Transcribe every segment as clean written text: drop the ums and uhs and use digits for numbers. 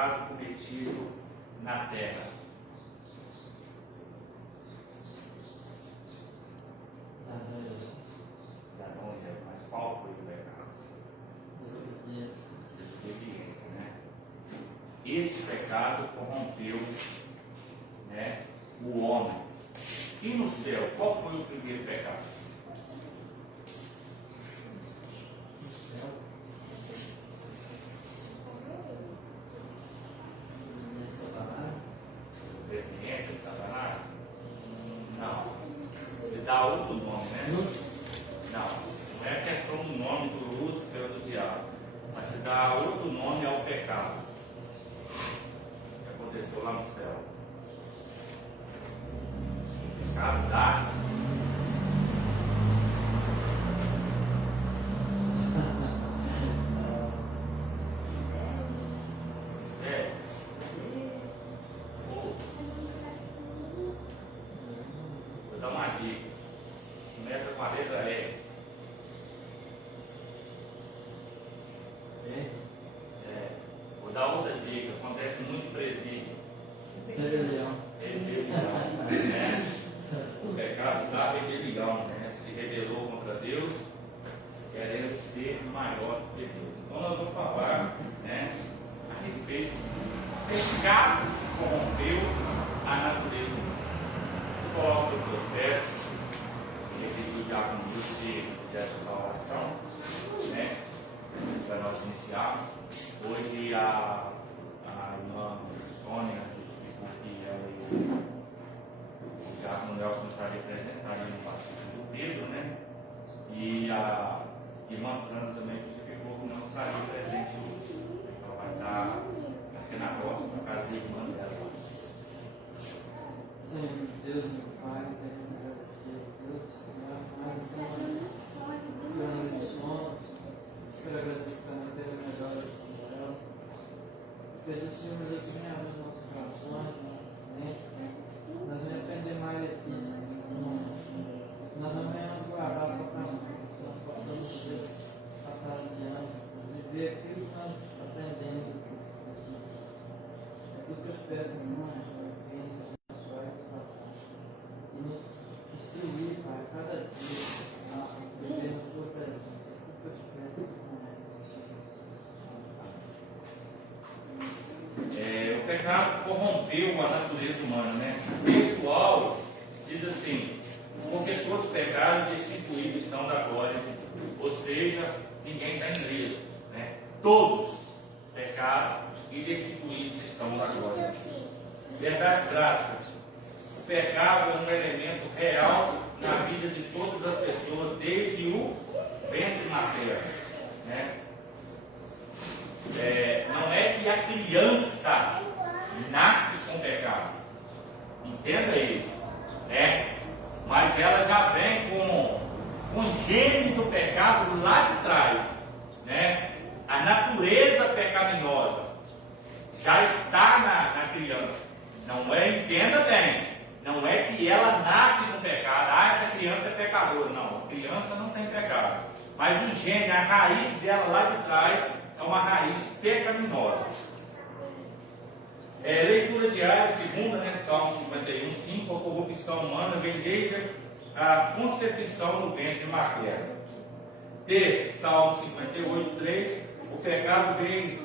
pecado cometido na terra? Adão e Eva. Mas qual foi o pecado? Desobediência, né? Esse pecado corrompeu, né, o homem. E no céu, qual foi o primeiro pecado? Desobediência de Satanás? Não. Se dá outro nome, né? Não. Não é questão do nome do Lúcifer ou do diabo. Mas se dá outro nome ao pecado. Que aconteceu lá no céu. O pecado dá. Vou dar uma dica. Começa com a letra E. Vou dar outra dica. Acontece muito em presídio. Rebelião. Né? O pecado da rebelião, né? Se rebelou contra Deus, querendo ser maior que Deus. Então nós vamos falar, né, a respeito do pecado que corrompeu a natureza humana. Coloca os teus pés, e o diácono Lúcio dessa salvação, né? Para nós iniciarmos. Hoje a irmã Sônia justificou que ela e o diácono Nelson estariam no batismo do Pedro, né? E a irmã Sandra também justificou que não estaria presente hoje. Ela vai estar, acho que na próxima, na casa da irmã dela. Senhor Deus, meu Pai, queremos agradecer a Deus por mais uma semana de sono. Quero agradecer também pela melhora do Senhor. Peço ao Senhor Deus que venha abrir nossos corações, nossa mente, nós vamos aprender mais de Ti, Senhor. Nós não venhamos guardar só para nós, que nós possamos passar adiante, viver aquilo que nós aprendemos de Ti. É tudo que eu te peço, Senhor. E nos instruir, Pai, cada dia a viver na Tua presença. É tudo que eu te peço nesse momento. O pecado corrompeu a natureza humana, né? O textual diz assim: porque todos pecaram e destituídos estão da glória de Deus. Ou seja, ninguém está ileso, né? Todos pecaram e destituídos estão da glória de Deus. Verdade prática. O pecado é um elemento real na vida de todas as pessoas, desde o ventre materno, né? Não é que a criança nasce com pecado, entenda isso, né? Mas ela já vem com o gene do pecado lá de trás, né? A natureza pecaminosa já está na criança. Não é, entenda bem, não é que ela nasce com pecado. Essa criança é pecadora. Não, a criança não tem pecado. Mas o gene, a raiz dela lá de trás é uma raiz pecaminosa. Leitura diária, segunda, né, Salmo 51:5, a corrupção humana vem desde a concepção no ventre materno. Texto, Salmo 58:3, o pecado vem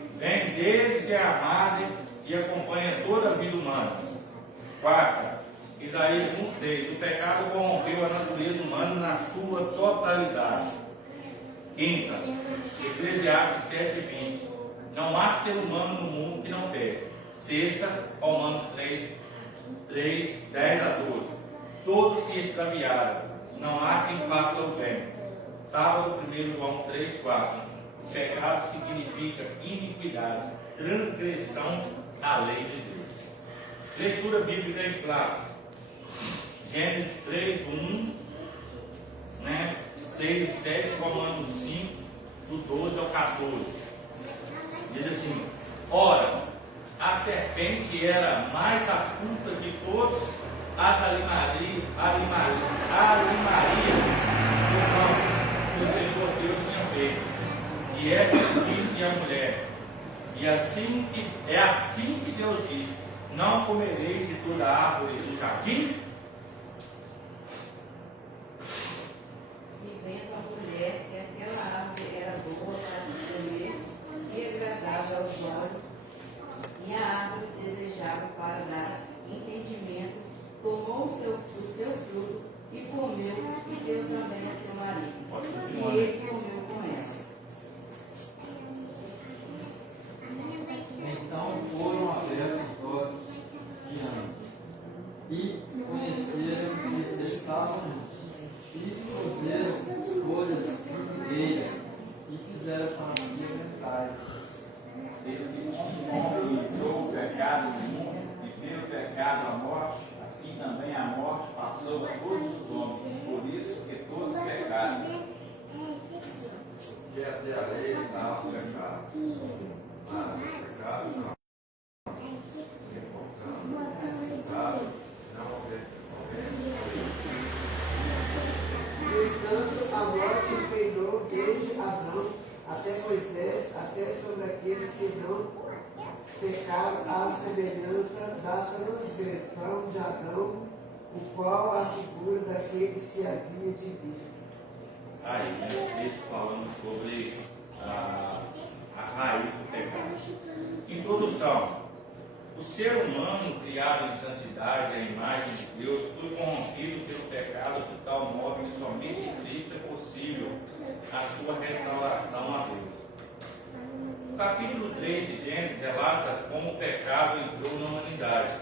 desde a madre e acompanha toda a vida humana. Quarta, Isaías 1:6, o pecado corrompeu a natureza humana na sua totalidade. Quinta, Eclesiastes 7:20, não há ser humano no mundo que não peque. Sexta, Romanos 3:10-12, todos se extraviaram, não há quem faça o bem. Sábado, 1 João 3:4, pecado significa iniquidade, transgressão da lei de Deus. Leitura bíblica em classe. Gênesis 3:1, né? 6 e 7, Romanos 5, do 12 ao 14. Diz assim: ora, a serpente era mais astuta de todas as alimarias que o Senhor Deus tinha feito. E esta disse à mulher: E assim que Deus diz: não comereis de toda árvore do jardim. E vendo a mulher que aquela árvore era boa para se comer e agradável aos olhos, e a árvore desejável para dar entendimento, tomou o seu fruto e comeu, e deu também a seu marido. E ele comeu com ela. Então foram abertos os olhos de ambos, e conheceram que estavam nus, e cozeram folhas de figueira, e fizeram família mentais. Desde que o homem entrou o pecado no mundo, e pelo pecado a morte, assim também a morte passou a todos os homens, por isso que todos pecaram. Que até a lei está o pecado. Mas o pecado não. No entanto, a morte imperiou desde Adão até Moisés, até sobre aqueles que não pecaram à semelhança da transgressão de Adão, o qual a figura daquele que havia de vir. Aí, né, texto falando sobre a raiz do pecado. Introdução. O ser humano, criado em santidade, à imagem de Deus, foi corrompido pelo pecado de tal modo que somente em Cristo é possível a sua restauração a Deus. O capítulo 3 de Gênesis relata como o pecado entrou na humanidade.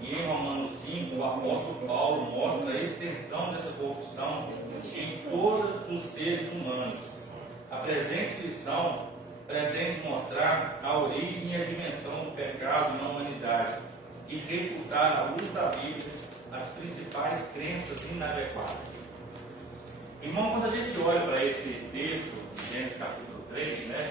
E em Romanos 5, o apóstolo Paulo mostra a extensão dessa corrupção em todos os seres humanos. A presente cristão pretende mostrar a origem e a dimensão do pecado na humanidade e refutar, à luz da Bíblia, as principais crenças inadequadas. Irmão, quando a gente olha para esse texto, Gênesis capítulo 3, né?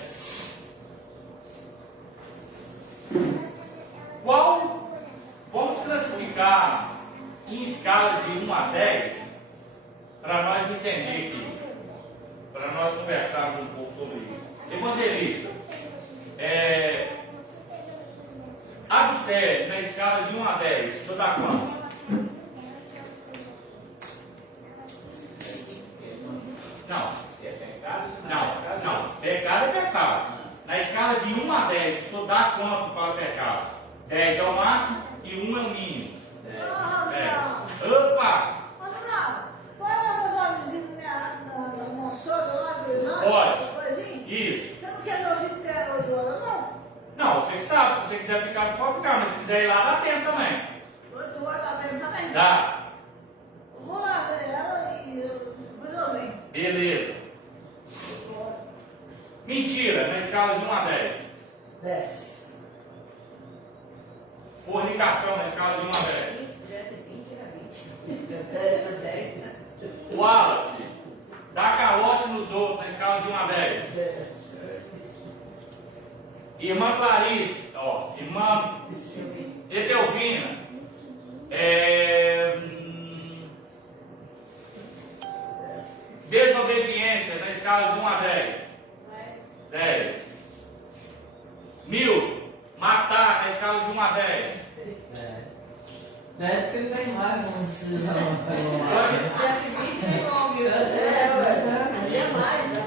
Vamos classificar em escala de 1 a 10 para nós entender aqui, para nós conversarmos um pouco sobre isso. Evangelista, adultério na escala de 1 a 10, o senhor dá quanto? Não. Se é pecado, se Não. Pecado é pecado. Na escala de 1 a 10, o senhor dá quanto para o pecado? 10 é o máximo e 1 é o mínimo. 10. Opa! Pode fazer uma visita na minha sogra lá, Pode. Isso. Você não quer meu filho até 8 horas, não? Não, você que sabe. Se você quiser ficar, você pode ficar. Mas se quiser ir lá, dá tempo também. 8 horas lá dentro também? Dá. Eu vou lá ver ela e depois eu venho. Beleza. Mentira, na escala de 1 a 10. 10. Fornicação, na escala de 1 a 10. Se tivesse 20, era 20. 10 por 10, né? Wallace, dá calote nos outros, na escala de 1 a 10. 10. Irmã Clarice, irmã Edelvina, desobediência, na escala de 1 a 10. 10. Milton, matar, na escala de 1 a 10. 10 que ele tem mais, como se Se tivesse 20, tem como, viu? Até mais. É mais, né?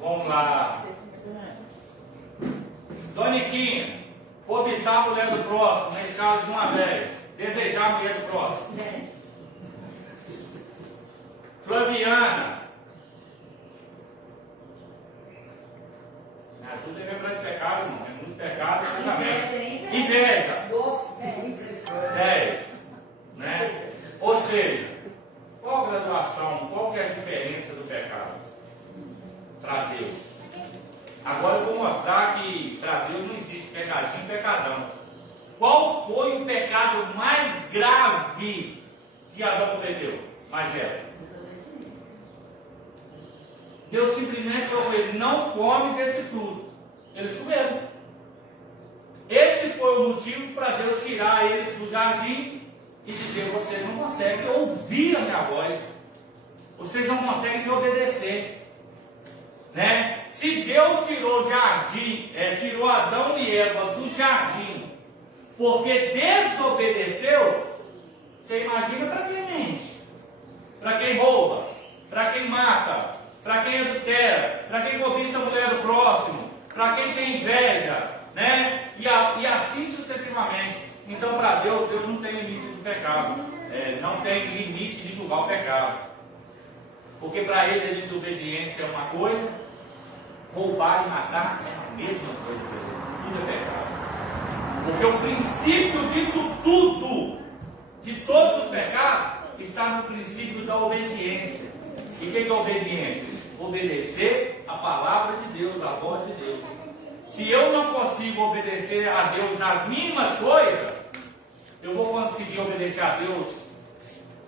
Vamos lá. Doniquinha, cobiçar a mulher do próximo, na escala de 1 a 10. Desejar a mulher do próximo. 10. Flaviana, me ajuda a lembrar de pecado, irmão. É muito pecado, exatamente. Inveja. Nossa, 10. Né? Ou seja, qual a graduação, qual que é a diferença do pecado para Deus? Agora eu vou mostrar que para Deus não existe pecadinho e pecadão. Qual foi o pecado mais grave que Adão cometeu? Mais leve. Deus simplesmente falou com ele: não come desse fruto. Eles comeram. Esse foi o motivo para Deus tirar eles do jardim e dizer: vocês não conseguem ouvir a minha voz, vocês não conseguem me obedecer. né? Se Deus tirou o jardim, tirou Adão e Eva do jardim, porque desobedeceu, você imagina para quem mente, para quem rouba, para quem mata, para quem adultera, para quem cobiça a mulher do próximo, para quem tem inveja, né? E assim sucessivamente. Então, para Deus, Deus não tem limite do pecado, não tem limite de julgar o pecado, porque para Ele a desobediência é uma coisa, roubar e matar é a mesma coisa para Ele, tudo é pecado, porque o princípio disso tudo, de todos os pecados, está no princípio da obediência. E o que é obediência? Obedecer a palavra de Deus, a voz de Deus. Se eu não consigo obedecer a Deus nas mínimas coisas, eu vou conseguir obedecer a Deus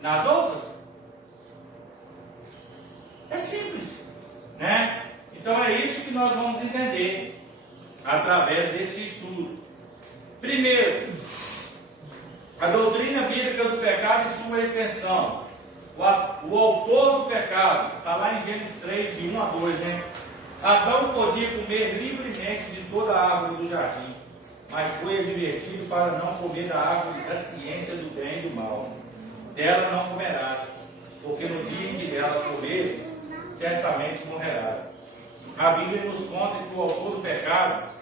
nas outras? É simples, né? Então é isso que nós vamos entender através desse estudo. Primeiro, a doutrina bíblica do pecado e sua extensão. O autor do pecado, está lá em Gênesis 3, de 1 a 2, né? Adão podia comer livremente de toda a árvore do jardim, mas foi advertido para não comer da árvore da ciência do bem e do mal. Dela não comerás, porque no dia em que dela comeres, certamente morrerás. A Bíblia nos conta que o autor do pecado,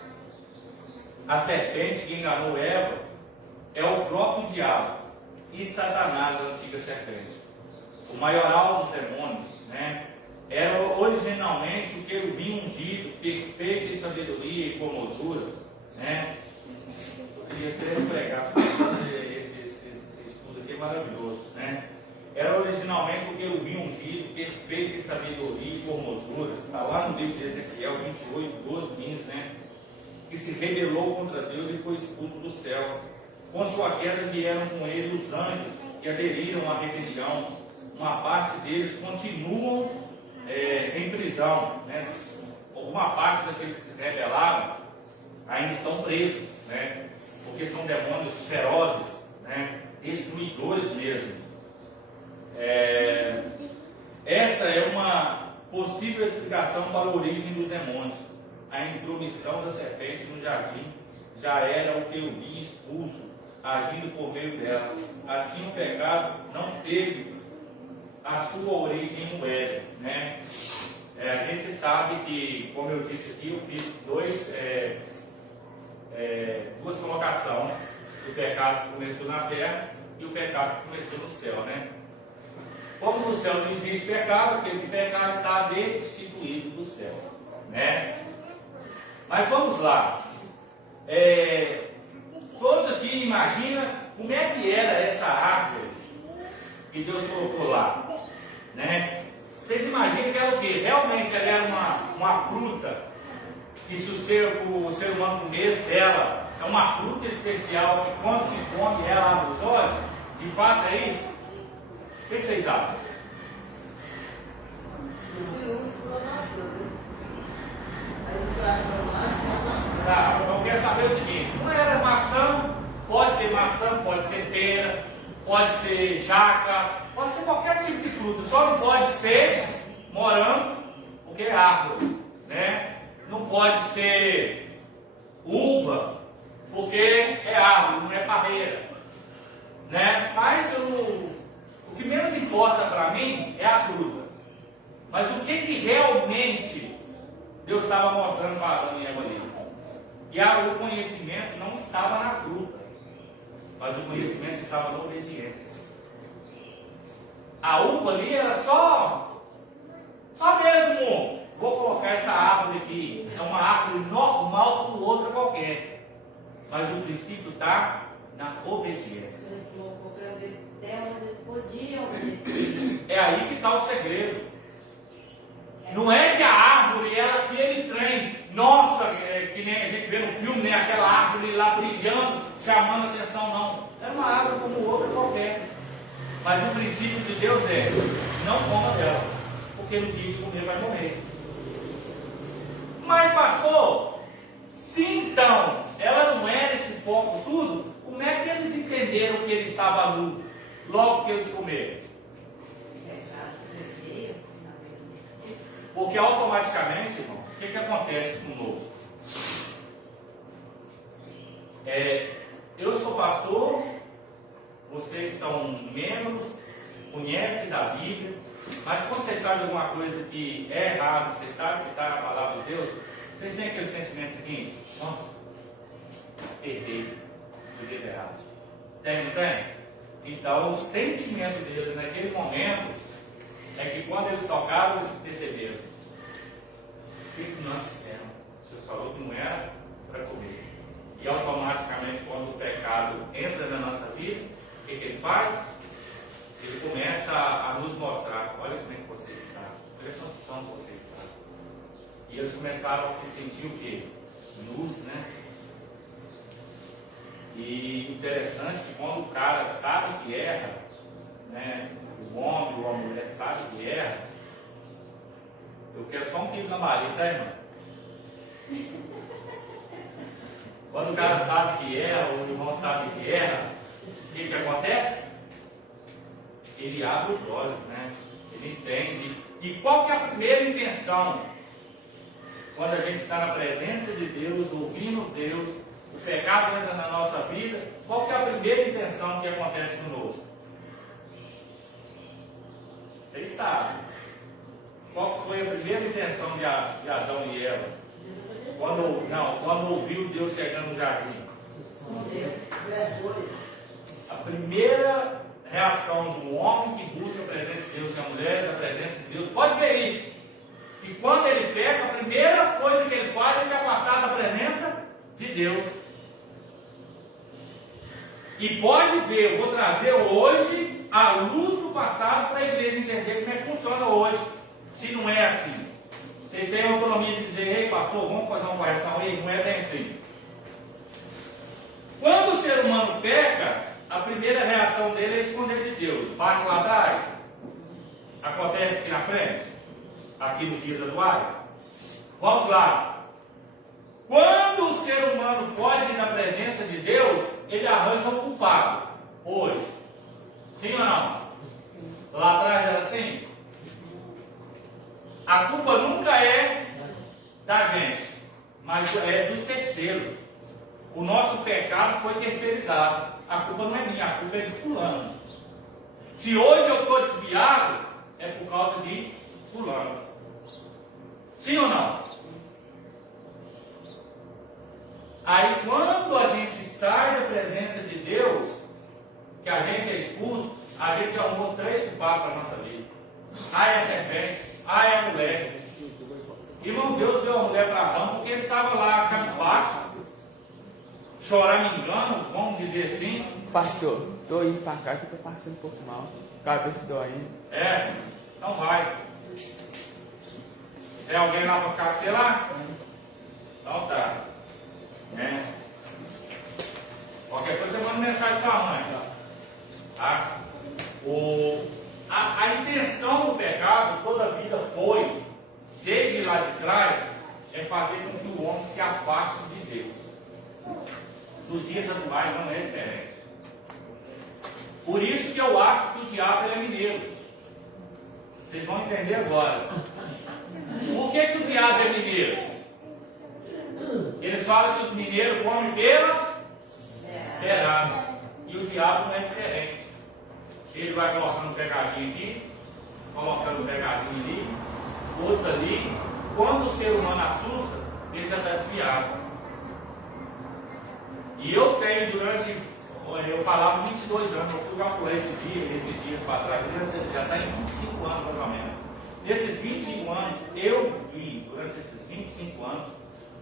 a serpente que enganou Eva, é o próprio diabo e Satanás, a antiga serpente. O maioral dos demônios, né? Era originalmente o querubim ungido, perfeito em sabedoria e formosura, né? Eu queria até pregar sobre esse estudo aqui, é maravilhoso, né? Era originalmente o querubim ungido, perfeito em sabedoria e formosura. Está lá no livro de Ezequiel 28, 12, 15, né? Que se rebelou contra Deus e foi expulso do céu. Com sua queda vieram com ele os anjos que aderiram à rebelião. Uma parte deles continuam em prisão, né? Alguma parte daqueles que se rebelaram ainda estão presos, né? Porque são demônios ferozes, né? Destruidores mesmo. Essa é uma possível explicação para a origem dos demônios. A intromissão da serpente no jardim já era o querubim expulso, agindo por meio dela. Assim o pecado não teve a sua origem no Éden, né? A gente sabe que, como eu disse aqui, eu fiz duas colocações: o pecado que começou na terra e o pecado que começou no céu, né? Como no céu não existe pecado, aquele pecado está destituído do céu, né? Mas vamos lá. Todos aqui imaginam como é que era essa árvore que Deus colocou lá, né? Vocês imaginam que era o quê? Realmente ela era uma fruta que se o ser humano comesse ela, é uma fruta especial que quando se come ela abre os olhos? De fato é isso? O que vocês acham? Tá, então eu quero saber o seguinte: não era maçã, pode ser maçã, pode ser pera, pode ser jaca, pode ser qualquer tipo de fruta, só não pode ser morango, porque é árvore, né? Não pode ser uva, porque é árvore, não é parreira, né? Mas o que menos importa para mim é a fruta. Mas o que realmente Deus estava mostrando para Adão e Eva ali? E o conhecimento não estava na fruta, mas o conhecimento estava na obediência. A uva ali era só mesmo, vou colocar essa árvore aqui, é uma árvore normal como outra qualquer, mas o princípio está na obediência. Eles podiam obedecer. É aí que está o segredo. Não é que a árvore era aquele trem, nossa, que nem a gente vê no filme, né? Aquela árvore lá brilhando, chamando a atenção, não. Era uma árvore como outra qualquer. Mas o princípio de Deus é: não coma dela, porque no dia que comer vai morrer. Mas pastor, se então ela não era esse foco tudo, como é que eles entenderam que ele estava nu logo que eles comeram? Porque automaticamente, irmão, o que acontece conosco? Eu sou pastor, vocês são membros, conhecem da Bíblia, mas quando vocês sabem alguma coisa que é errado, vocês sabem que está na palavra de Deus, vocês têm aquele sentimento seguinte: nossa, errei, podia ter errado. Tem, não tem? Então, o sentimento deles naquele momento é que quando eles tocaram, eles perceberam: o que nós fizemos? Deus falou que não era para comer. E automaticamente, quando o pecado entra na nossa vida, o que ele faz? Ele começa a nos mostrar: olha como é que você está, olha a condição que você está. E eles começaram a se sentir o quê? Nus, né? E interessante que quando o cara sabe que erra, né? O homem ou a mulher sabe que erra. Eu quero só um quilo na Maria, tá, irmão? Quando o cara sabe que erra, ou o irmão sabe que erra, o que acontece? Ele abre os olhos, né? Ele entende. E qual que é a primeira intenção? Quando a gente está na presença de Deus, ouvindo Deus, o pecado entra na nossa vida, qual que é a primeira intenção que acontece conosco? Vocês sabem. Qual foi a primeira intenção de Adão e Eva? Quando ouviu Deus chegando no jardim. A primeira reação do homem que busca a presença de Deus e a mulher da presença de Deus, pode ver isso. E quando ele peca, a primeira coisa que ele faz é se afastar da presença de Deus. E pode ver, eu vou trazer hoje a luz do passado para a igreja entender como é que funciona hoje. Se não é assim. Vocês têm a autonomia de dizer: ei pastor, vamos fazer uma correção aí, não é bem assim. Quando o ser humano peca, a primeira reação dele é esconder de Deus. Bate lá atrás. Acontece aqui na frente. Aqui nos dias atuais. Vamos lá. Quando o ser humano foge da presença de Deus, ele arranja um culpado. Hoje. Sim ou não? Lá atrás era assim? A culpa nunca é da gente, mas é dos terceiros. O nosso pecado foi terceirizado. A culpa não é minha, a culpa é de fulano. Se hoje eu estou desviado, é por causa de fulano. Sim ou não? Aí quando a gente sai da presença de Deus, que a gente é expulso, a gente arrumou 3 culpados para a nossa vida. Ai, é a serpente, ai, é a mulher. Irmão, Deus deu a mulher para Adão porque ele estava lá cabisbaixo, choramingando, vamos dizer assim. Pastor, estou indo para cá que estou passando um pouco mal. Cabeça doendo. Então vai. Tem alguém lá para ficar com você lá? Então tá. Qualquer coisa você manda mensagem para a mãe. Tá? A intenção do pecado toda a vida foi, desde lá de trás, é fazer com que o homem se afaste de Deus. Nos dias atuais não é diferente. Por isso que eu acho que o diabo é mineiro. Vocês vão entender agora. Por que o diabo é mineiro? Eles falam que os mineiros comem pela beirada. E o diabo não é diferente. Ele vai colocando um pecadinho aqui, colocando um pecadinho ali, outro ali. Quando o ser humano assusta, ele já está desviado. E eu tenho eu falava 22 anos, eu fui calcular esses dias para trás, já está em 25 anos mais ou menos. Nesses 25 anos, eu vi, durante esses 25 anos,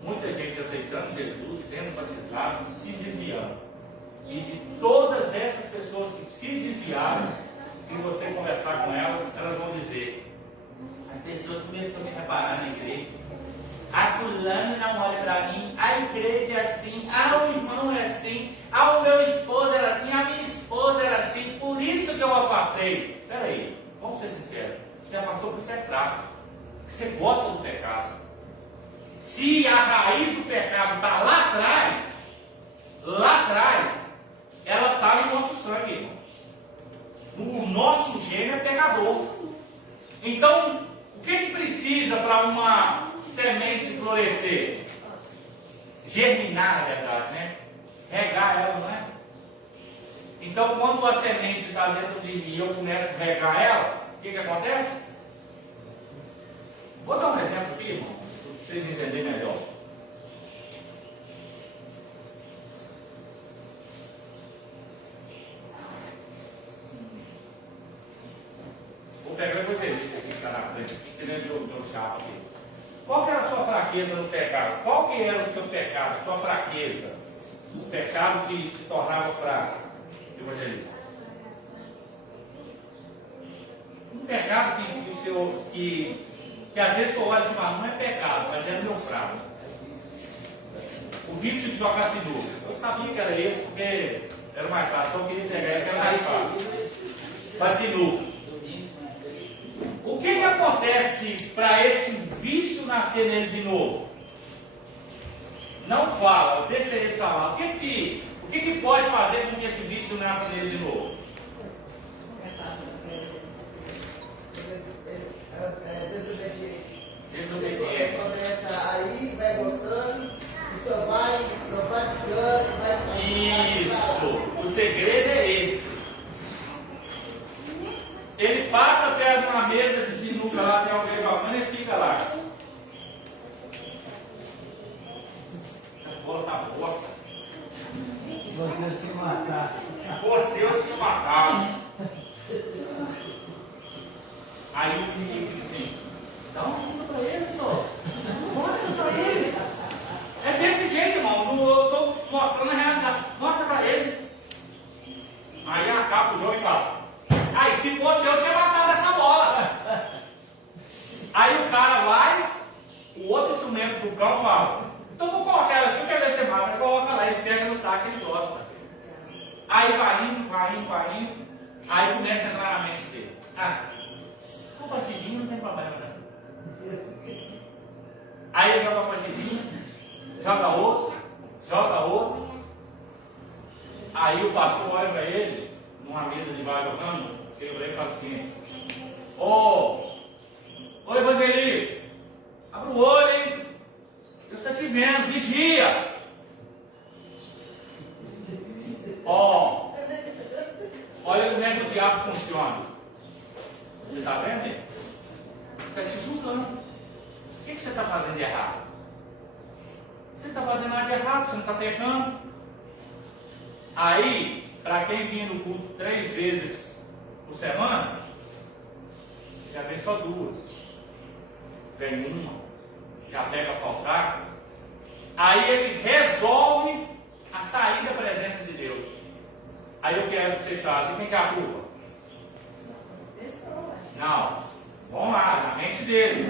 muita gente aceitando Jesus, sendo batizado, se desviando. E de todas essas pessoas que se desviaram, se você conversar com elas, elas vão dizer: as pessoas começam a me reparar na igreja. A fulano não olha para mim, a igreja é assim, o irmão é assim, o meu esposo era assim, a minha esposa era assim, por isso que eu afastei. Peraí, vamos ser sinceros, você afastou porque você é fraco, porque você gosta do pecado. Se a raiz do pecado está lá atrás, ela está no nosso sangue, irmão. O nosso gênio é pecador. Então, o que precisa para uma semente florescer? Germinar, na verdade, né? Regar ela, não é? Então, quando a semente está dentro de mim e eu começo a regar ela, o que acontece? Vou dar um exemplo aqui, irmão, para vocês entenderem melhor. Vou pegar o evangelista aqui que está na frente, que nem meu chapa aqui. Qual que era a sua fraqueza no pecado? Qual que era o seu pecado, a sua fraqueza? O pecado que te tornava fraco, evangelista. Um pecado que às vezes eu olho e falo, não é pecado, mas é meu fraco. O vício de jogar sinuca. Eu sabia que era esse porque era mais fácil, só queria pegar ele que era mais fácil. Para sinuca. O que acontece para esse vício nascer nele de novo? Não fala, deixa ele falar. O que pode fazer com que esse vício nasça nele de novo? Desobediência. Começa aí, vai gostando, e só vai ficando, vai ficando. Isso, o segredo é esse. Ele passa perto de uma mesa de sinuca lá, tem alguém jogando e fica lá. A bola tá forte. Você se matar. Se fosse eu tinha matado. Aí o menino fica assim, dá uma ajuda pra ele, só. Mostra pra ele. É desse jeito, irmão. Eu estou mostrando a realidade. Mostra pra ele. Aí acaba o jogo e fala, aí se fosse eu tinha matado essa bola. Aí o cara vai, o outro instrumento do cão fala, então vou colocar ela aqui, eu quero ver se mata. Ele coloca lá, ele pega no taco que ele gosta. Aí vai indo. Aí começa a entrar na mente dele. Só um batidinho não tem problema, né? Aí ele joga uma batidinha, joga outro. Aí o pastor olha para ele, numa mesa de bar jogando, chega e fala assim, ô evangelista, abre o olho, hein? Deus está te vendo, vigia. Olha como é que o diabo funciona. Você está vendo? Ele está te julgando. O que você está fazendo de errado? Você não está fazendo nada de errado, você não está pecando. Aí, para quem vinha no culto 3 vezes por semana, já vem só 2. Vem uma, já pega a faltar. Aí ele resolve a sair da presença de Deus. Aí eu quero que vocês falem, quem que é a culpa? Pessoa. Não. Vamos lá, na mente dele.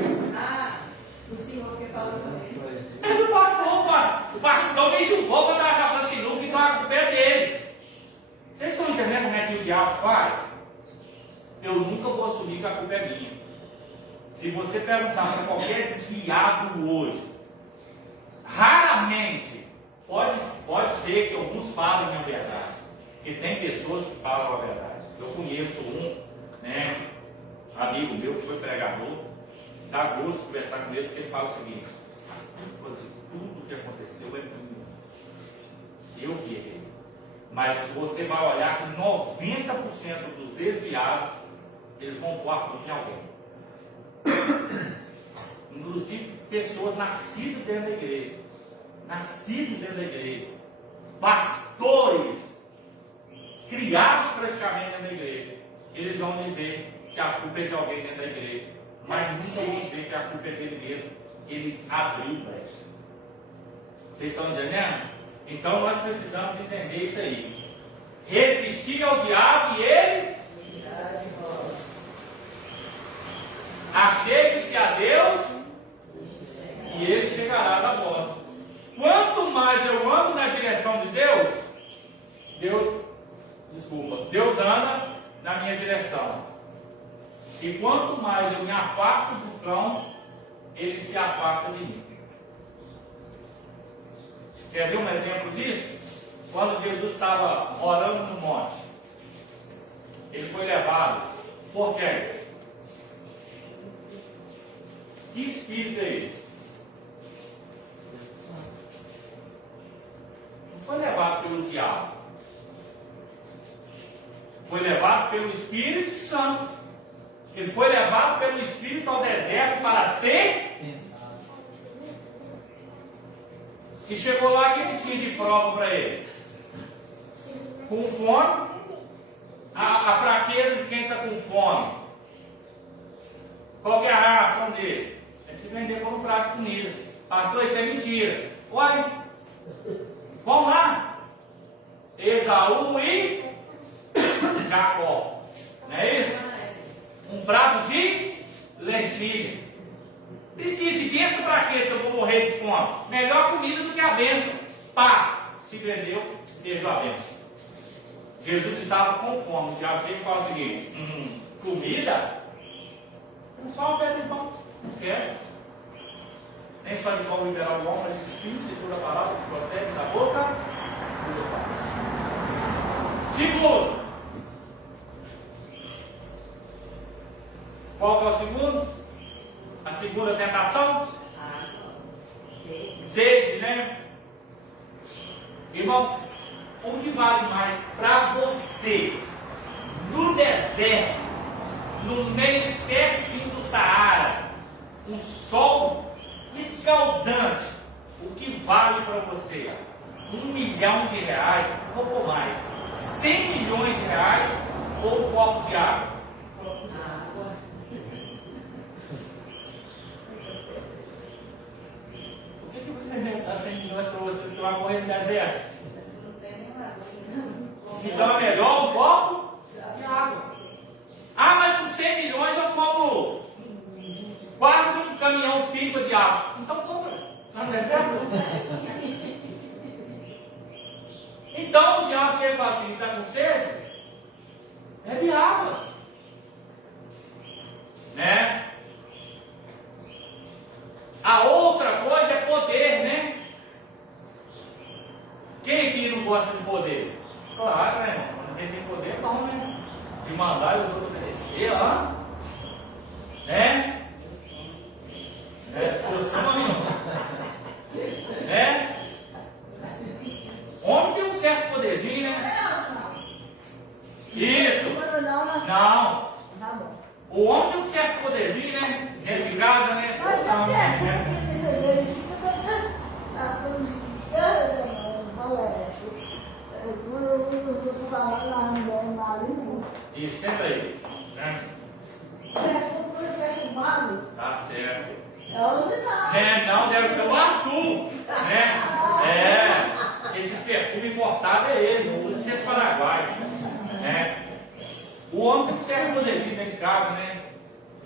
O senhor que falou com ele. É do pastor, o pastor me julgou quando estava jogando sinuca, então a culpa é dele. Vocês estão entendendo como é que o diabo faz? Eu nunca vou assumir que a culpa é minha. Se você perguntar para qualquer desviado hoje, raramente, pode ser que alguns falem a verdade. Porque tem pessoas que falam a verdade. Eu conheço amigo meu que foi pregador, dá gosto de conversar com ele, porque ele fala o seguinte, tudo que aconteceu é minha. Eu que errei. Mas você vai olhar que 90% dos desviados, eles vão pôr a culpa em alguém. Inclusive pessoas nascidas dentro da igreja. Pastores, criados praticamente dentro da igreja. Eles vão dizer que a culpa é de alguém dentro da igreja. Mas nunca vão dizer que a culpa é dele mesmo. Ele abriu brecha. Vocês estão entendendo? Então nós precisamos entender isso aí. Resistir ao diabo e ele achegue-se a Deus e ele chegará a vós. Quanto mais eu ando na direção de Deus, Deus anda na minha direção. E quanto mais eu me afasto do cão, ele se afasta de mim. Quer ver um exemplo disso? Quando Jesus estava orando no monte, ele foi levado por quem? Que espírito é esse? Não foi levado pelo diabo. Foi levado pelo Espírito Santo. Ele foi levado pelo Espírito ao deserto para ser. E chegou lá, o que ele tinha de prova para ele? Com fome. A fraqueza de quem está com fome. Qual que é a reação dele? É se vender por um prato de comida. Pastor, isso é mentira. Olha, vamos lá. Esaú e Jacó. Não é isso? Um prato de lentilha. Precisa de bênção para quê se eu vou morrer de fome? Melhor comida do que a bênção. Pá, se vendeu, teve a bênção. Jesus estava com fome. O diabo chega e fala o seguinte: comida? Só uma pedra de pão. Não quero. Nem só de pão liberar o bom, mas esse filho de toda a palavra que procede da boca. Segundo. Qual que é o segundo? A segunda tentação? Sede, né? Irmão, o que vale mais para você no deserto, no meio certinho do Saara, um sol escaldante, o que vale para você? R$1 milhão, ou por mais, 100 milhões de reais ou um copo de água? Por que você vai dar 100 milhões para você se você vai morrer no deserto? Então é melhor um copo de água. Ah, mas com 100 milhões eu compro quase um caminhão pipa de água. Então compra. Está no deserto? Então o diabo chega e fala assim: está com sede? Bebe água. Né? A outra coisa é poder, né? Quem aqui não gosta de poder? Claro, né, irmão? Quando a gente tem poder, é bom, né? Se mandar os outros obedecer, ó. Né? Se eu sou irmão. Né? Homem tem um certo poderzinho, né? Isso. Não. Tá bom. O homem tem um certo poderzinho, né? Dentro de casa, né? Mas Não, não né? Isso, senta aí. Né? Tá certo. Não, deve ser o Arthur. Né? Esses perfumes importados é ele, não usa desse Paraguai. Né? O homem tem um certo poderzinho dentro de casa, né?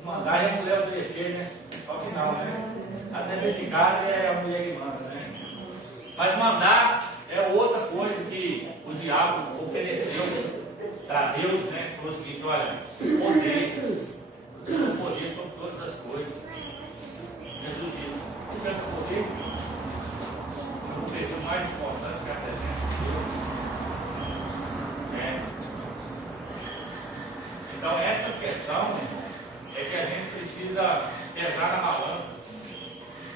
Mandar e a mulher obedecer, né? Só que não, né? Até dentro de casa é a mulher que manda, né? Mas mandar é outra coisa que o diabo ofereceu para Deus, né? Falou o seguinte: olha, poder sobre todas as coisas. Jesus disse: se tivesse poder, não teria o mais importante que a presença de Deus. Né? Então, essas questões é que a gente precisa pesar na balança.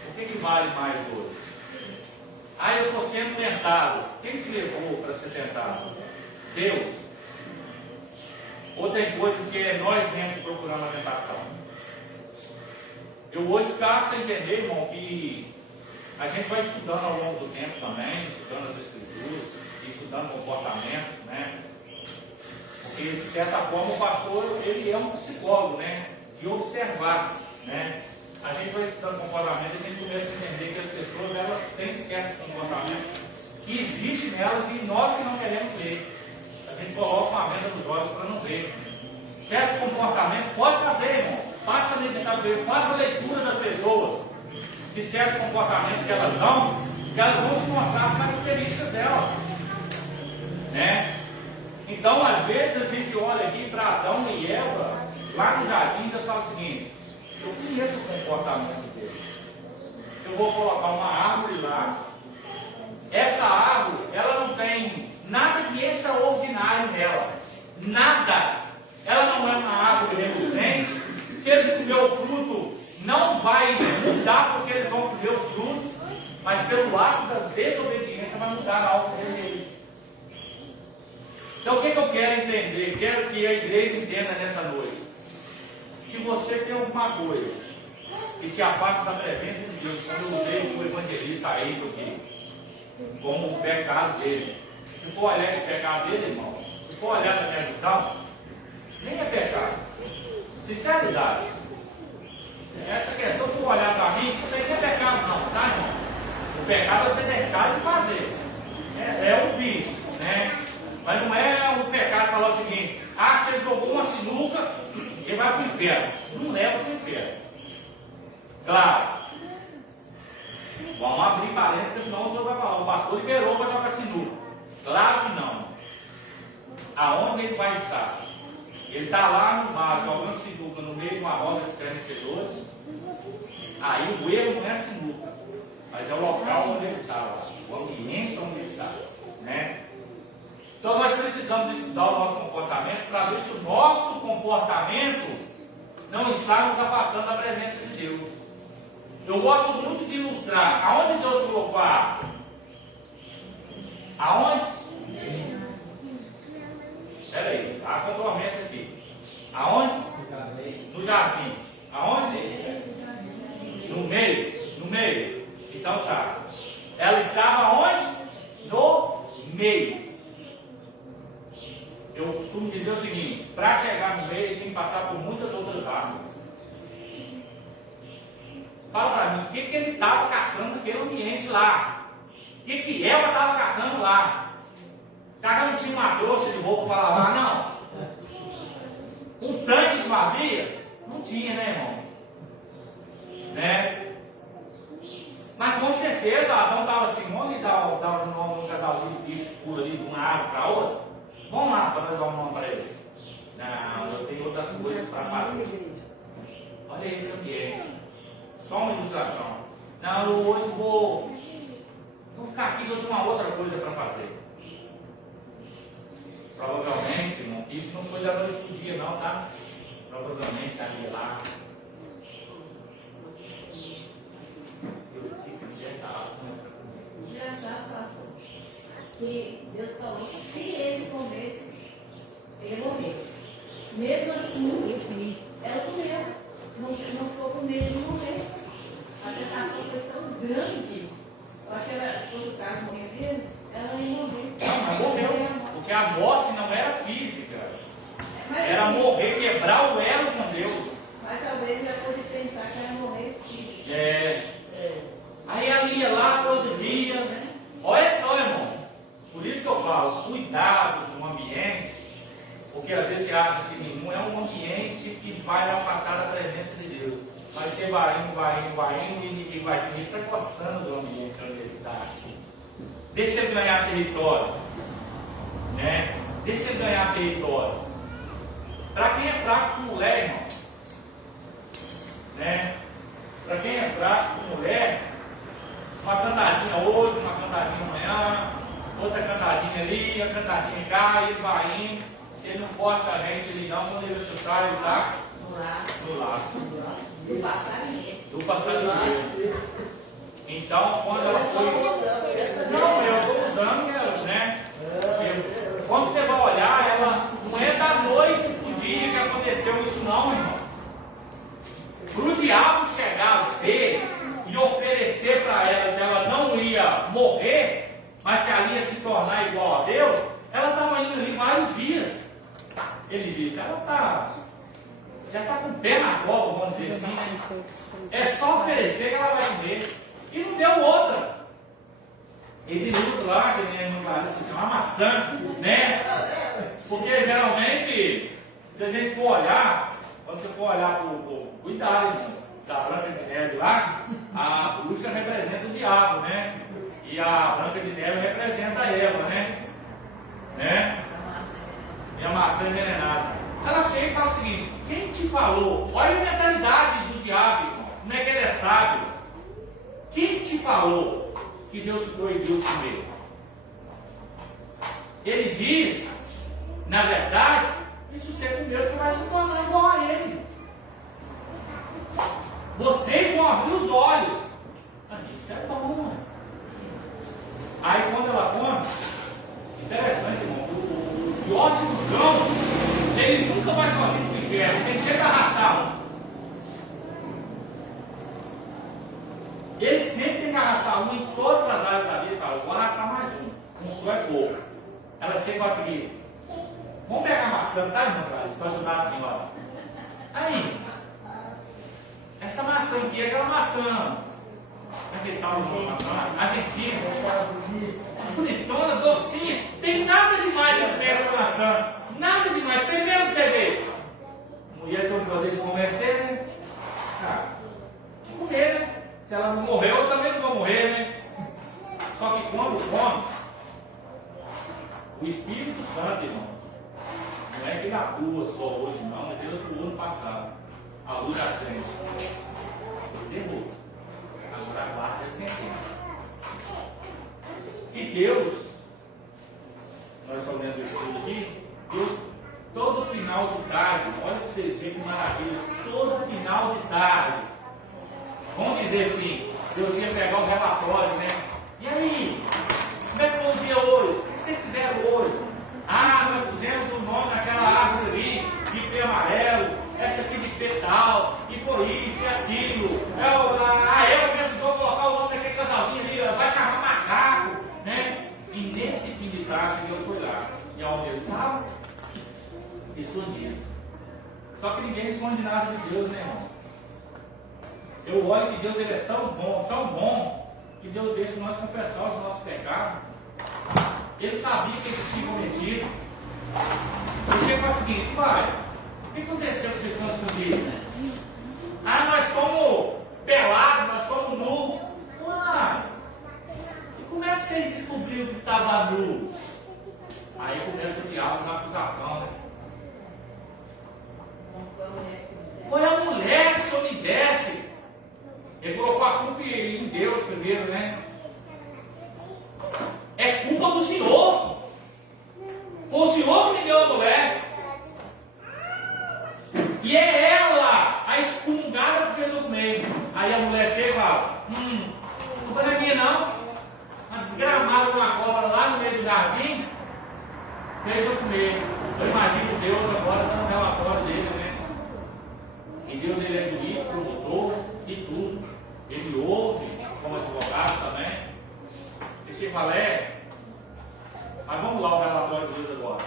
O que vale mais hoje? Ah, eu estou sendo tentado. Quem te levou para ser tentado? Deus. Ou tem coisas que nós mesmos procuramos a tentação? Eu hoje faço entender, irmão, que a gente vai estudando ao longo do tempo também, estudando as escrituras, estudando comportamentos, né? Porque, de certa forma, o pastor, ele é um psicólogo, né? De observar, né? A gente vai estudando comportamento e a gente começa a entender que as pessoas, elas têm certos comportamentos que existem nelas e nós que não queremos ver. A gente coloca uma venda nos olhos para não ver. Certos comportamentos, pode fazer, irmão. Faça a leitura das pessoas. De certos comportamentos que elas dão, que elas vão te mostrar as características delas. Né? Então, às vezes, a gente olha aqui para Adão e Eva, lá no jardim, e fala o seguinte: eu conheço o comportamento deles. Eu vou colocar uma árvore lá. Essa árvore, ela não tem nada de extraordinário nela. Nada. Ela não é uma árvore reluzente. Se eles comerem o fruto, não vai pelo ato da desobediência, vai mudar algo neles. Então, o que eu quero entender? Quero que a igreja entenda nessa noite. Se você tem alguma coisa que te afasta da presença de Deus, como eu usei o evangelista aí, como o pecado dele. Se for olhar esse pecado dele, irmão, se for olhar na minha visão, nem é pecado. Sinceridade. Essa questão, se for olhar para mim, isso aí não é pecado não, tá, irmão? O pecado é você deixar de fazer. É um vício, né? Mas não é um pecado falar o seguinte: ah, você jogou uma sinuca e vai para o inferno. Não leva para o inferno. Claro. Vamos abrir parênteses, porque senão o senhor vai falar: o pastor liberou para jogar sinuca. Claro que não. Aonde ele vai estar? Ele está lá no bar jogando sinuca no meio de uma roda de escarnecedores. Aí o erro não é sinuca, mas é o local onde ele está, o ambiente onde ele está, né? Então nós precisamos estudar o nosso comportamento para ver se o nosso comportamento não está nos afastando da presença de Deus. Eu gosto muito de ilustrar aonde Deus colocou a árvore. Aonde? Espera aí, há controvérsia aqui. Aonde? No jardim. Aonde? No meio. No meio. Então tá. Ela estava onde? No meio. Eu costumo dizer o seguinte: para chegar no meio, tinha que passar por muitas outras árvores. Fala para mim, o que ele estava caçando naquele ambiente lá? O que Eva estava caçando lá? Será que não tinha uma trouxa de roupa para lavar? Não. Um tanque de vazia? Não tinha, né, irmão? Né? Mas com certeza Adão estava assim: vamos dar um casalzinho de bicho puro ali de uma árvore para outra? Vamos lá para nós dar um nome para ele. Não, eu tenho outras coisas para fazer. Olha esse ambiente. Só uma ilustração. Não, eu hoje vou ficar aqui que eu tenho uma outra coisa para fazer. Provavelmente, irmão, isso não foi da noite para o dia, não, tá? Provavelmente ali lá. Eu disse que essa água não é para comer. Engraçado, pastor, que Deus falou: se eles comessem, ele ia morrer. Mesmo assim, ela comeu. Não ficou com medo de morrer. A tentação foi tão grande. Eu acho que ela, se fosse o caso morrer dele, ela não ia morrer. Não morreu. Porque a morte não era física. Era morrer, quebrar o elo com Deus. Mas talvez ela pode pensar que era morrer físico. Aí ela ia lá todo dia. Olha só, irmão. Por isso que eu falo, cuidado com o ambiente. Porque às vezes você acha assim: não é um ambiente que vai me afastar da presença de Deus. Mas você vai indo, e o inimigo vai se está gostando do ambiente onde ele está. Deixa ele ganhar território. Né? Deixa ele ganhar território. Para quem é fraco com mulher, irmão, né? Para quem é fraco com mulher, uma cantadinha hoje, uma cantadinha amanhã, outra cantadinha ali, a cantadinha cá, ele vai indo. Se ele não corta a mente ali não, quando ele assustar, ele está no laço. Do passarinho. Do passarinho. Então, quando ela foi. Não, eu estou usando ela, né? Quando você vai olhar, ela não é da noite para o dia que aconteceu isso, não, irmão. Para o diabo chegar, ver e oferecer para ela que ela não ia morrer, mas que ela ia se tornar igual a Deus, ela estava indo ali vários dias. Ele disse: ela já está com o pé na cova, vamos dizer assim, né? É só oferecer que ela vai comer. E não deu outra. Eles ilustram lá, que minha irmã Clarice disse, uma maçã, né? Porque geralmente, se a gente for olhar, quando você for olhar o cuidado da Branca de Neve lá, a bruxa representa o diabo, né? E a Branca de Neve representa a Eva, né? E a maçã envenenada. Ela chega e fala o seguinte: quem te falou? Olha a mentalidade do diabo, irmão. Como é que ele é sábio? Quem te falou que Deus te proibiu de comer? Ele diz, na verdade, que se você comer, você vai se tornar igual a ele. Vocês vão abrir os olhos. Isso é bom, né? Aí quando ela come, interessante, irmão, o filhote do cão, ele nunca vai sozinho pro inferno, tem que sempre arrastar um. Ele sempre tem que arrastar um em todas as áreas da vida. Ele fala, vou arrastar mais um só é pouco. Ela sempre faz o seguinte: vamos pegar a maçã, tá, irmão, para ajudar a senhora. Aí, essa maçã aqui é aquela maçã. Como é que sabe uma maçã? Argentina. Bonitona, docinha. Tem nada demais nessa maçã. Nada demais. Primeiro pra você ver. Mulher tem o poder de convencer, né? Cara, morrer, né? Se ela não morrer, eu também não vou morrer, né? Só que quando come, o Espírito Santo, irmão, não é que ele atua só hoje, não, mas ele atuou no passado. A luz acende. Você errou. Agora aguarda a sentença. E Deus, nós estamos lendo o estudo aqui, Deus, todo final de tarde, olha para vocês verem que maravilha, todo final de tarde, vamos dizer assim, Deus ia pegar o relatório, né? E aí, como é que foi o dia hoje? O que vocês fizeram hoje? Ah, nós pusemos o nome naquela árvore ali, de pé amarelo, essa aqui de pé tal, e foi isso e aquilo. Ela me ajudou a colocar o nome daquele casalzinho ali, vai chamar macaco, né? E nesse fim de tarde Deus foi lá. E aonde ele estava? Escondido. Só que ninguém esconde nada de Deus, né, irmão? Eu olho que Deus ele é tão bom, que Deus deixa nós confessar os nossos pecados. Ele sabia que eles tinham cometido. Ele chega e fala o seguinte: pai, o que aconteceu que vocês estão escondidos? Ah, nós fomos pelados, nós fomos nus. Uai, e como é que vocês descobriram que estava nu? Aí começa o diabo na acusação, né? Foi a mulher que o senhor me desse. Ele colocou a culpa em Deus primeiro, né? É culpa do Senhor. Foi o Senhor que me deu a mulher. E é ela a excomungada que fez eu comer. Aí a mulher chega e fala: culpa não é minha não. Uma desgramada de uma cobra lá no meio do jardim fez eu comer. Eu imagino Deus agora dando relatório dele, né? E Deus ele é juiz, promotor e tudo. Ele ouve como advogado também. Esse falé. Mas vamos lá o relatório de Deus agora.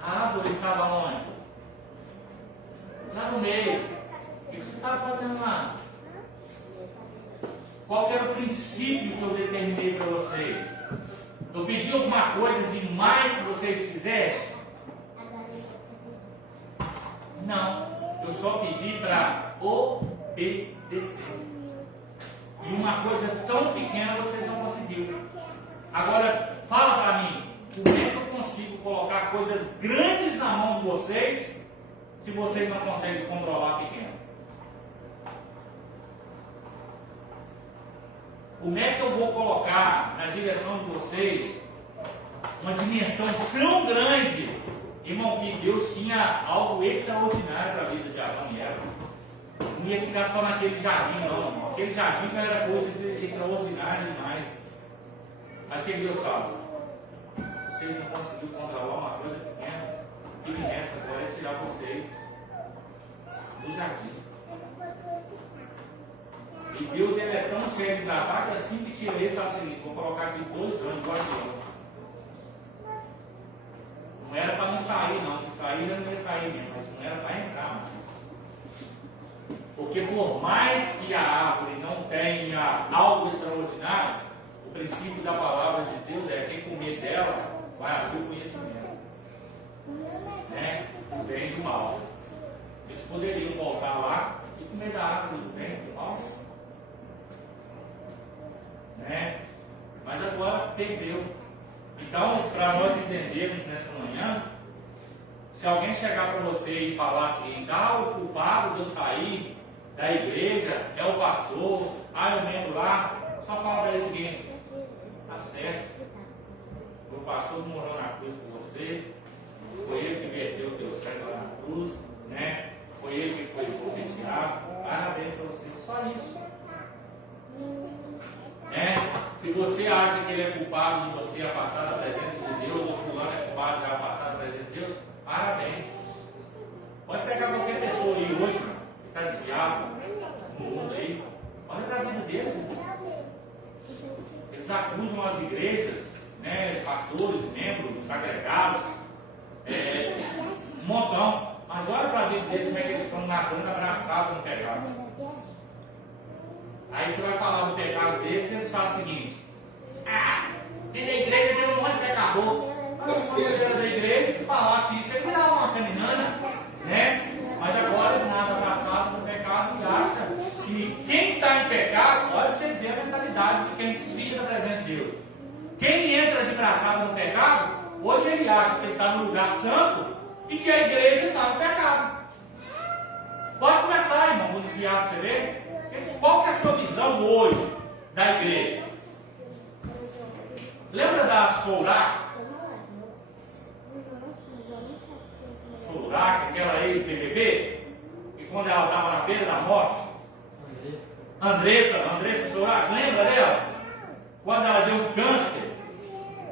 A árvore estava onde? Lá no meio. O que você estava fazendo lá? Qual era o princípio que eu determinei para vocês? Eu pedi alguma coisa demais que vocês fizessem? Não. Eu só pedi para obedecer. E uma coisa tão pequena vocês não conseguiram. Agora, fala para mim, como é que eu consigo colocar coisas grandes na mão de vocês, se vocês não conseguem controlar a pequena? Como é que eu vou colocar na direção de vocês uma dimensão tão grande, irmão, que Deus tinha algo extraordinário para a vida de Adão e Eva? Não ia ficar só naquele jardim, não, irmão. Aquele jardim já era coisa extraordinária demais. Mas o que Deus faz? Vocês não conseguiram controlar uma coisa pequena, o que me resta agora é tirar vocês do jardim. E Deus ele é tão sério de tratar que assim que tira esse, fala assim: vou colocar aqui 2 anos, 2 anos. Não era para não sair, não, porque sair já não ia sair mesmo, mas não era para entrar mais. Porque por mais que a árvore não tenha algo extraordinário, o princípio da palavra de Deus é: quem comer dela vai abrir o conhecimento, né? Do bem e do mal. Eles poderiam voltar lá e comer da árvore do bem e do mal, né? Mas agora perdeu. Então, para nós entendermos nessa manhã, se alguém chegar para você e falar assim: o culpado de eu sair da igreja é o pastor, eu lembro lá, só fala para ele o seguinte: tá certo, o pastor que morou na cruz por você, foi ele que verteu o teu sangue lá na cruz, né? Foi ele que foi profetizado, parabéns para você, só isso. Se você acha que ele é culpado de você afastar da presença de Deus, ou fulano é culpado de afastar da presença de Deus, parabéns. Pode pegar qualquer pessoa aí hoje, mano, que está desviado no mundo aí. Olha para a vida deles. Eles acusam as igrejas, né, pastores, membros, agregados, um montão. Mas olha para a vida deles como é que eles estão nadando abraçados no pecado. Aí você vai falar do pecado deles e eles falam o seguinte: dentro da igreja tem um monte de pecador. Mas quando ele era da igreja, se falasse isso, ele virava uma caninana, né? Mas agora ele nada abraçado no pecado e acha que quem está em pecado, olha para vocês verem a mentalidade de quem desvia da presença de Deus. Quem entra de braçado no pecado, hoje ele acha que ele está no lugar santo e que a igreja está no pecado. Pode começar, irmão, vou desviar para você ver. Qual que é a sua visão hoje da igreja? Lembra da Sourac? Sourac, aquela ex-BBB? Que quando ela estava na beira da morte? Andressa Sourac, lembra dela? Quando ela deu um câncer,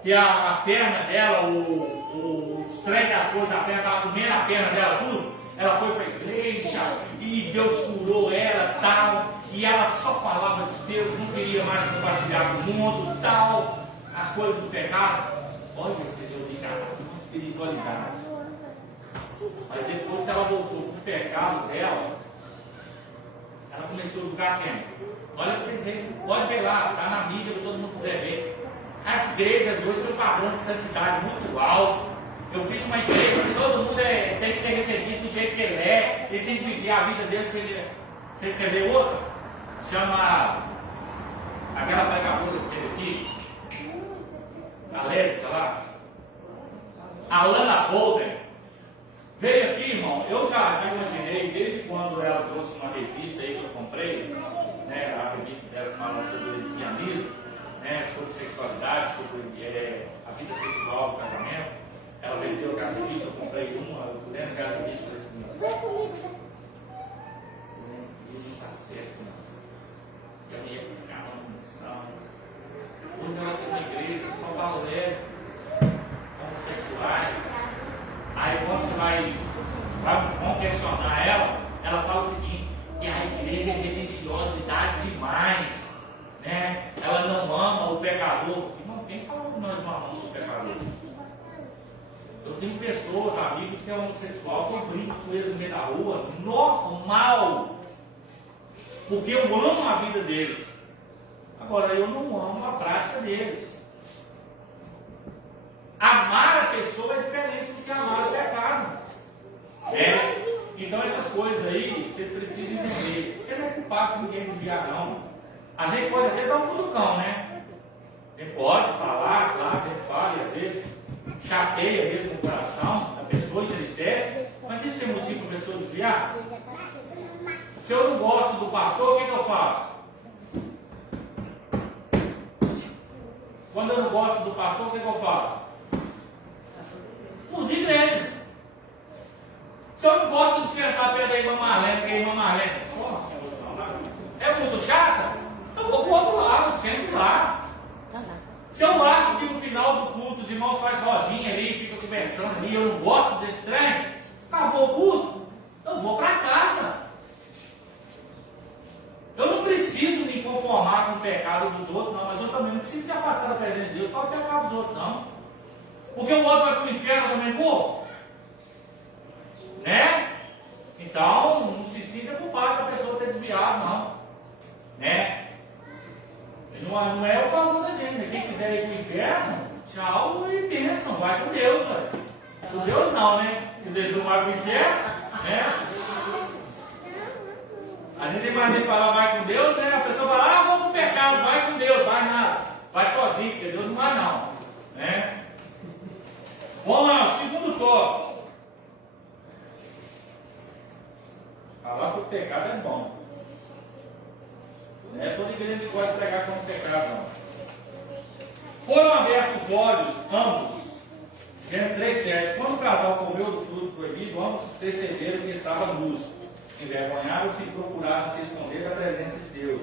que a perna dela, os trem das coisas da perna, estava comendo a perna dela tudo. Ela foi para a igreja e Deus curou ela, tal, e ela só falava de Deus, não queria mais compartilhar com o mundo, tal, as coisas do pecado. Olha, Deus, uma espiritualidade. Mas depois que ela voltou para o pecado dela, ela começou a julgar quem? Olha para vocês verem, pode ver lá, está na mídia para todo mundo quiser ver. As igrejas hoje têm um padrão de santidade muito alto. Eu fiz uma igreja que todo mundo tem que ser recebido do jeito que ele tem que viver a vida dele. Você escreveu outra? Chama aquela pregadora que teve aqui, a lésbica lá, a Lana Golden. Veio aqui, irmão, eu já imaginei, desde quando ela trouxe uma revista aí que eu comprei, né, a revista dela fala sobre lesbianismo, né, sobre sexualidade, sobre a vida sexual do casamento. Ela vendeu a revista, eu comprei uma, eu lembro que a revista desse menino. Isso não está certo, não. Eu ia ficar uma missão. Hoje ela tem uma igreja, só fala lésbicos, homossexuais. Aí quando você vai questionar ela fala o seguinte: que a igreja é religiosidade demais, né? Ela não ama o pecador. Irmão, quem fala que nós não amamos o pecador? Eu tenho pessoas, amigos que é homossexual, que eu brinco com eles no meio da rua, normal, porque eu amo a vida deles. Agora, eu não amo a prática deles. Amar a pessoa é diferente do que amar o pecado. Então essas coisas aí, vocês precisam entender. Você não é culpado de ninguém desviar, não. A gente pode até dar um cutucão, né? A gente pode falar, claro, a gente fala, e às vezes chateia mesmo o coração, a pessoa entristece, mas isso é motivo para a pessoa desviar? Se eu não gosto do pastor, o que eu faço? Quando eu não gosto do pastor, o que eu faço? Muda de igreja. Se eu não gosto de sentar perto da irmã Marlene, porque a irmã Marlene é muito chata, eu vou para o outro lado, sempre lá. Se eu acho que no final do culto os irmãos fazem rodinha ali, ficam conversando ali, eu não gosto desse trem, acabou o culto, eu vou para casa. Eu não preciso me conformar com o pecado dos outros, não, mas eu também não preciso me afastar da presença de Deus para o pecado dos outros, não. Porque o outro vai para o inferno, eu também vou. Né? Então, não se sinta culpado da pessoa ter desviado, não. Né? Não é o favor da gente, né? Quem quiser ir para o inferno, tchau e bênção, vai com Deus, velho. Com Deus não, né? Que Deus não vai para o inferno, né? A gente imagina falar vai com Deus, né? A pessoa fala, vamos para o pecado, vai com Deus, vai nada. Vai sozinho, porque Deus não vai não. Né? Vamos lá, segundo tópico. Falar sobre pecado é bom. Não é toda igreja que gosta de pregar como pecado, não. Foram abertos os olhos, ambos. Gênesis 3,7. Quando o casal comeu do fruto proibido, ambos perceberam que estavam nus. Envergonharam-se e procuraram se esconder da presença de Deus.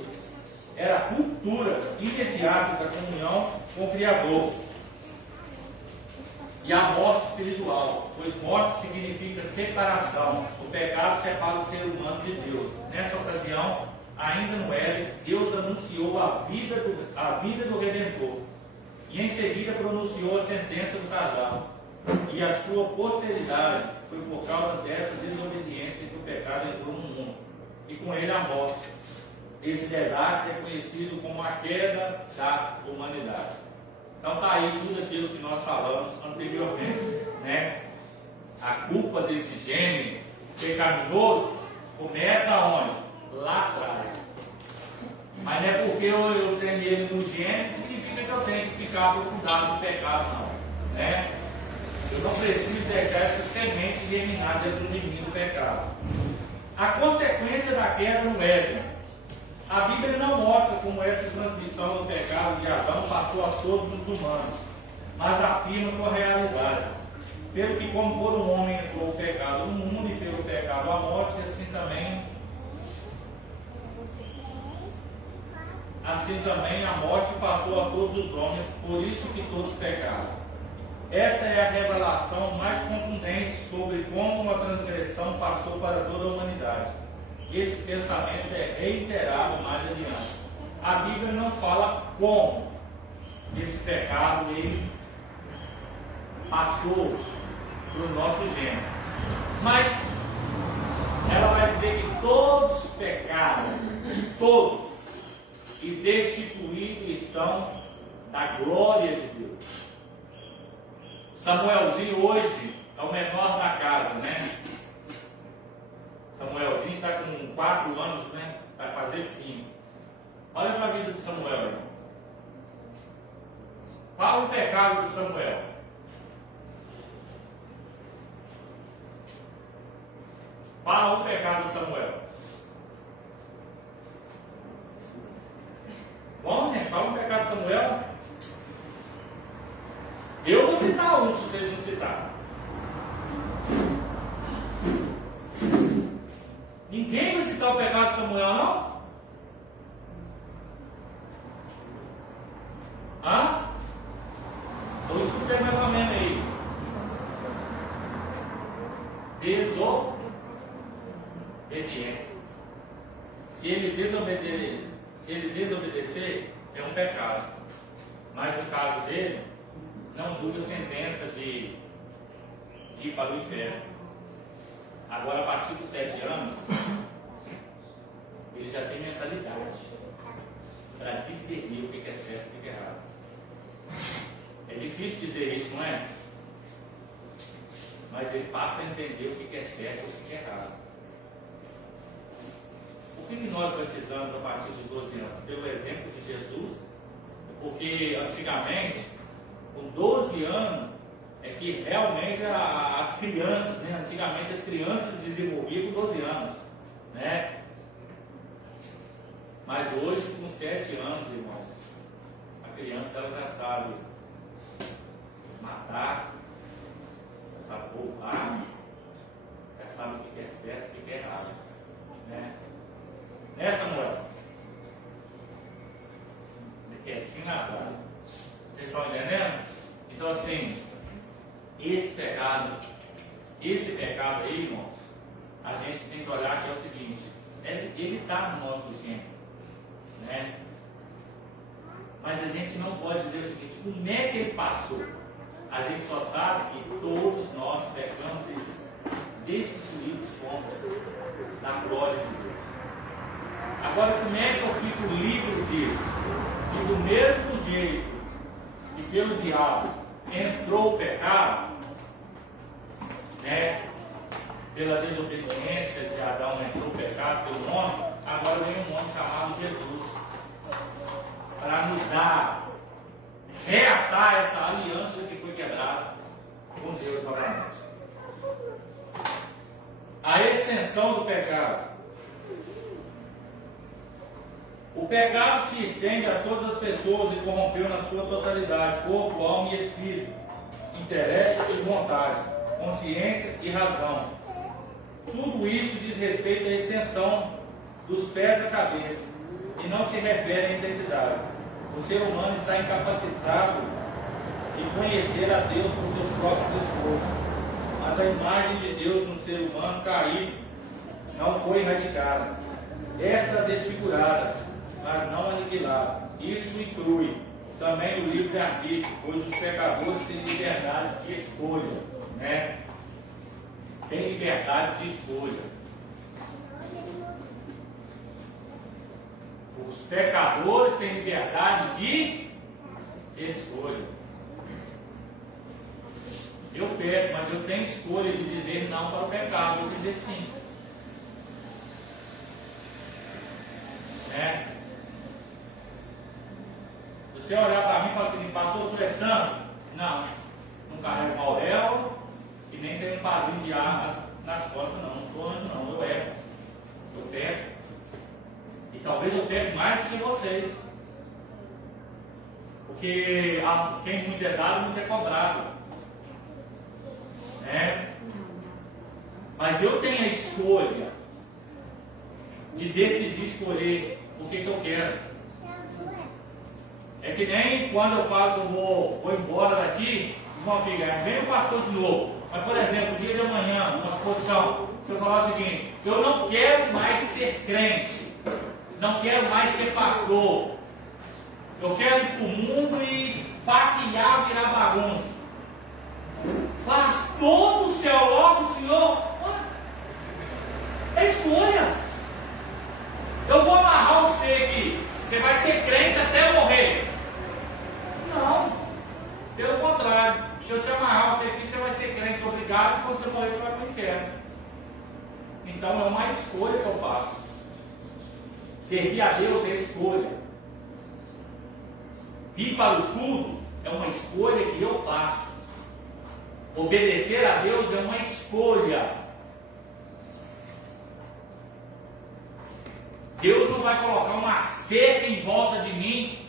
era a ruptura imediata da comunhão com o Criador. E a morte espiritual, pois morte significa separação. O pecado separa o ser humano de Deus. Nessa ocasião, ainda no Éden, Deus anunciou a vida do Redentor. E em seguida pronunciou a sentença do casal. E a sua posteridade foi por causa dessa desobediência que o pecado entrou no mundo. E com ele a morte. Esse desastre é conhecido como a queda da humanidade. Então está aí tudo aquilo que nós falamos anteriormente, né? A culpa desse gene pecaminoso começa onde? Lá atrás. Mas não é porque eu tenho ele no gene, significa que eu tenho que ficar aprofundado no pecado, não. Né? Eu não preciso deixar essa semente germinar dentro de mim do pecado. A consequência da queda no Éden. A Bíblia não mostra como essa transmissão do pecado de Adão passou a todos os humanos, mas afirma sua realidade. Pelo que, como por um homem entrou o pecado no mundo e pelo pecado a morte, assim também a morte passou a todos os homens, por isso que todos pecaram. Essa é a revelação mais contundente sobre como uma transgressão passou para toda a humanidade. Esse pensamento é reiterado mais adiante. A Bíblia não fala como esse pecado ele passou para o nosso gênero, mas ela vai dizer que todos pecaram, todos, e destituídos estão da glória de Deus. Samuelzinho hoje é o menor da casa, né? Samuelzinho está com 4 anos, né? Vai fazer 5. Olha para a vida de Samuel, irmão. Qual o pecado de Samuel? Fala o pecado de Samuel. Vamos, gente, fala o pecado de Samuel. Eu vou citar um, se vocês não citarem. Ninguém vai citar o pecado de Samuel, não? Hã? Estou escutando mais ou menos aí. Desobediência. Se ele desobedecer, é um pecado. Mas no caso dele, não julga sentença de ir para o inferno. Agora, a partir dos 7 anos, ele já tem mentalidade para discernir o que é certo e o que é errado. É difícil dizer isso, não é? Mas ele passa a entender o que é certo e o que é errado. Por que nós batizamos a partir dos 12 anos? Pelo exemplo de Jesus, porque antigamente, com 12 anos, é que realmente as crianças, né? Antigamente as crianças se desenvolviam com 12 anos, né? Mas hoje, com 7 anos, irmãos, a criança ela já sabe matar, já sabe roubar, já sabe o que é certo e o que é errado, né? Né, Samuel? Quietinho atrás. Vocês estão entendendo? Então, assim, esse pecado aí, irmãos, a gente tem que olhar que é o seguinte: ele está no nosso gênero, né? Mas a gente não pode dizer o seguinte: como é que ele passou? A gente só sabe que todos nós pecamos e destituídos fomos da glória de Deus. Agora, como é que eu fico livre disso? E do mesmo jeito que pelo diabo entrou o pecado, né? Pela desobediência de Adão entrou o pecado pelo homem, agora vem um homem chamado Jesus para nos dar, reatar essa aliança que foi quebrada com Deus novamente. A extensão do pecado. O pecado se estende a todas as pessoas e corrompeu na sua totalidade, corpo, alma e espírito, intelecto e vontade, consciência e razão. Tudo isso diz respeito à extensão dos pés à cabeça. e não se refere à intensidade. O ser humano está incapacitado de conhecer a Deus por seus próprios esforços. Mas a imagem de Deus no ser humano caído não foi erradicada. Esta desfigurada, mas não aniquilada. Isso inclui também o livre-arbítrio, pois os pecadores têm liberdade de escolha, né? Tem liberdade de escolha. Os pecadores têm liberdade de escolha. Eu peco, mas eu tenho escolha de dizer não para o pecado, ou dizer sim. Né? Se você olhar para mim e falar assim, pastor, o senhor é santo? Não carrego uma auréola e nem tenho um vasinho de ar nas costas, não. Não sou anjo, não. Eu erro. Eu peco. E talvez eu peque mais do que vocês. Porque quem muito é dado, muito é cobrado. Né? Mas eu tenho a escolha de decidir escolher o que eu quero. É que nem quando eu falo que eu vou embora daqui, uma filha, vem o pastor de novo. Mas, por exemplo, dia de amanhã, uma exposição, se eu falar o seguinte, eu não quero mais ser crente, não quero mais ser pastor, eu quero ir para o mundo e faquear, virar bagunça. Pastor do céu, logo o senhor, é escolha. Eu vou amarrar você aqui, você vai ser crente até morrer. Não, pelo contrário, se eu te amarrar você aqui, você vai ser crente obrigado, e quando você morrer, você vai para o inferno. Então é uma escolha que eu faço. Servir a Deus é escolha. Vir para os cultos é uma escolha que eu faço. Obedecer a Deus é uma escolha. Deus não vai colocar uma cerca em volta de mim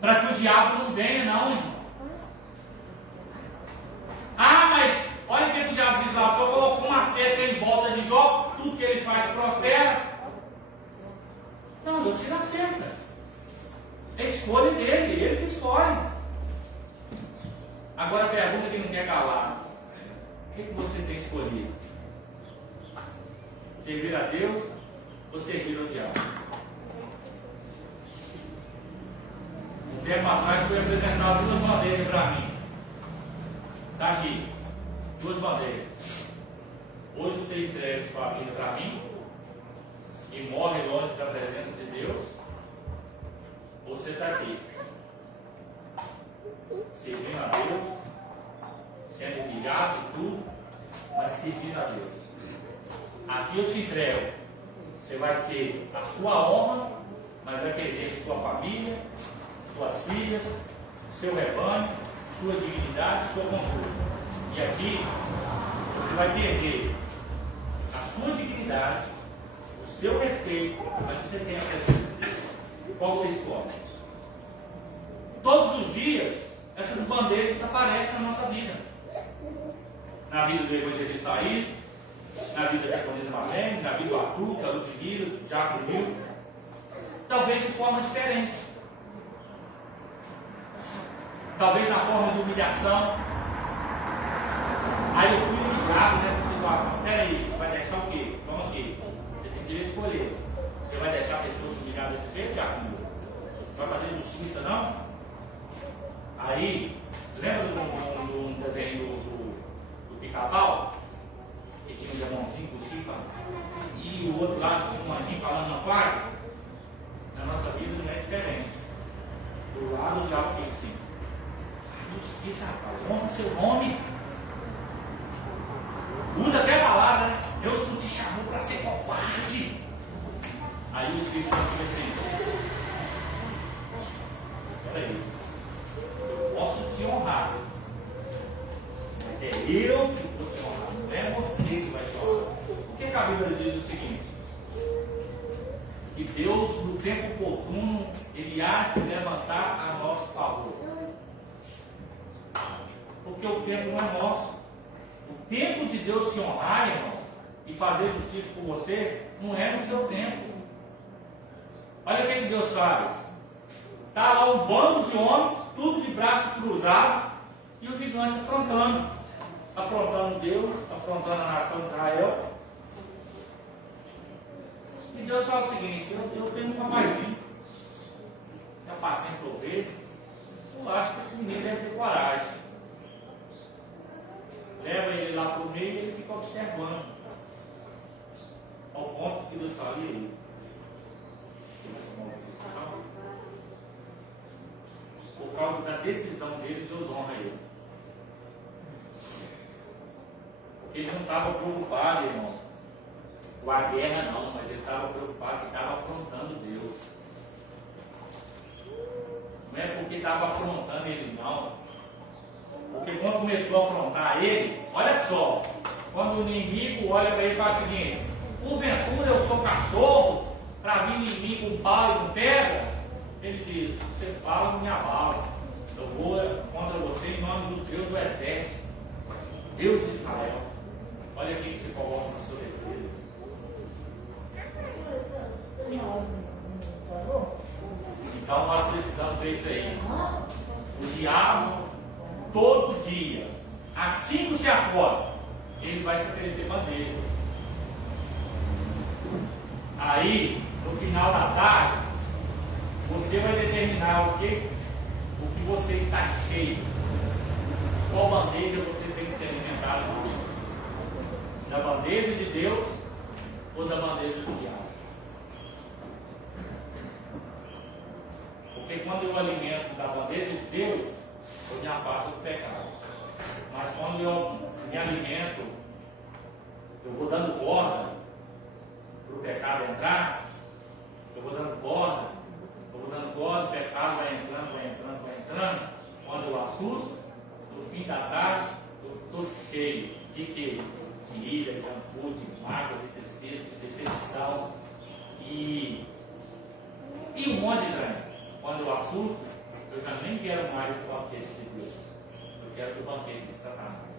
para que o diabo não venha, não, irmão. Mas olha o que o diabo diz lá, só colocou uma cerca em volta de Jó, tudo que ele faz prospera. Não, eu tiro a cerca. É escolha dele, ele que escolhe. Agora a pergunta que não quer calar: o que você tem escolhido? Servir a Deus ou servir ao diabo? Um tempo atrás foi apresentado 2 bandejas para mim. Está aqui, 2 bandejas. Hoje você entrega sua vida para mim e morre longe da presença de Deus, ou você está aqui servindo a Deus, sendo humilhado e tudo, mas servindo a Deus. Aqui eu te entrego. Você vai ter a sua honra, mas vai perder sua família, suas filhas, seu rebanho, sua dignidade, sua conduta. E aqui você vai perder a sua dignidade, o seu respeito, mas você tem a presença de Deus. Qual você escolhe? Todos os dias essas bandejas aparecem na nossa vida. Na vida do evangelista Ayrton, na vida da Diaconisa Marlene, na vida do Arthur, da Ludmila, do Diácono Milton, talvez de forma diferente. Talvez na forma de humilhação. Aí eu fui humilhado nessa situação. Peraí, você vai deixar o quê? Vamos aqui. Você tem que escolher. Você vai deixar a pessoa se humilhar desse jeito, Diácono Milton? Vai fazer justiça, não? Aí, lembra do desenho do Pica-Pau? Que tinha um demãozinho com chifre e o outro lado tinha um anjinho falando não faz? Na nossa vida não é diferente. Do lado o diabo fica assim: faz justiça, rapaz, honra seu nome. Usa até a palavra, né? Deus não te chamou para ser covarde. Aí o Espírito Santo fica assim: peraí, eu posso te honrar, mas é eu que vou te honrar, não é você que vai te honrar. Por que a Bíblia diz o seguinte? Que Deus, no tempo oportuno, Ele há de se levantar a nosso favor. Porque o tempo não é nosso. O tempo de Deus te honrar, irmão, e fazer justiça por você, não é no seu tempo. Olha o que Deus faz. Está lá um bando de homens, tudo de braço cruzado, e o gigante afrontando Deus, afrontando a nação de Israel. E Deus fala o seguinte: eu tenho um rapazinho, já passei em ovelha, eu acho que esse menino deve ter coragem. Leva ele lá para o meio e ele fica observando, ao ponto que Deus fala: e aí? Você vai tomar uma decisão? Por causa da decisão dele, Deus honra ele. Porque ele não estava preocupado, irmão, com a guerra não, mas ele estava preocupado que estava afrontando Deus. Não é porque estava afrontando ele não. Porque quando começou a afrontar ele, olha só, quando o inimigo olha para ele e fala o seguinte: porventura eu sou cachorro para vir em mim com pau e com pedra? Ele diz: você fala, não me abala. Eu vou contra você em nome do Deus do exército, Deus de Israel. Olha aqui que você coloca na sua defesa. Então nós precisamos ver isso aí. O diabo, todo dia, assim que você acorda, ele vai te oferecer bandejas. Aí, no final da tarde, você vai determinar o que você está cheio. Qual bandeja você tem que se alimentar mais? Da bandeja de Deus ou da bandeja do diabo? Porque quando eu alimento da bandeja de Deus, eu me afasto do pecado. Mas quando eu me alimento, eu vou dando corda para o pecado entrar, eu vou dando corda, o pecado vai entrando. Quando eu assusto, no fim da tarde, eu estou cheio de quê? De ira, de angústia, de mágoa, de tristeza, de decepção e um monte de grande. Quando eu assusto, eu já nem quero mais o banquete de Deus. Eu quero o banquete de Satanás.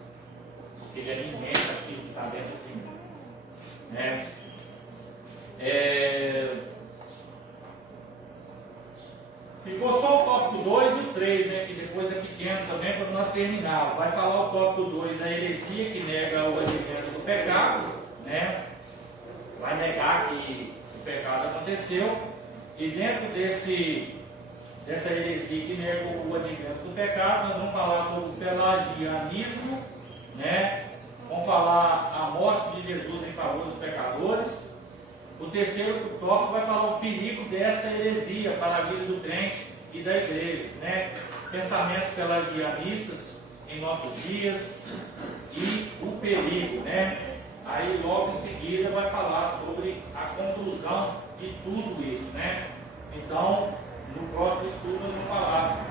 Porque ele alimenta aquilo que está dentro de mim. Né? Ficou só o tópico 2 e o 3, né, que depois é pequeno também para nós terminar. Vai falar o tópico 2, a heresia que nega o advento do pecado, né? Vai negar que o pecado aconteceu. E dentro dessa heresia que nega o advento do pecado, nós vamos falar sobre o pelagianismo, né? Vamos falar a morte de Jesus em favor dos pecadores. O terceiro tópico vai falar o perigo dessa heresia para a vida do crente e da igreja, né? Pensamentos pelagianistas em nossos dias e o perigo, né? Aí logo em seguida vai falar sobre a conclusão de tudo isso, né? Então, no próximo estudo nós vamos falar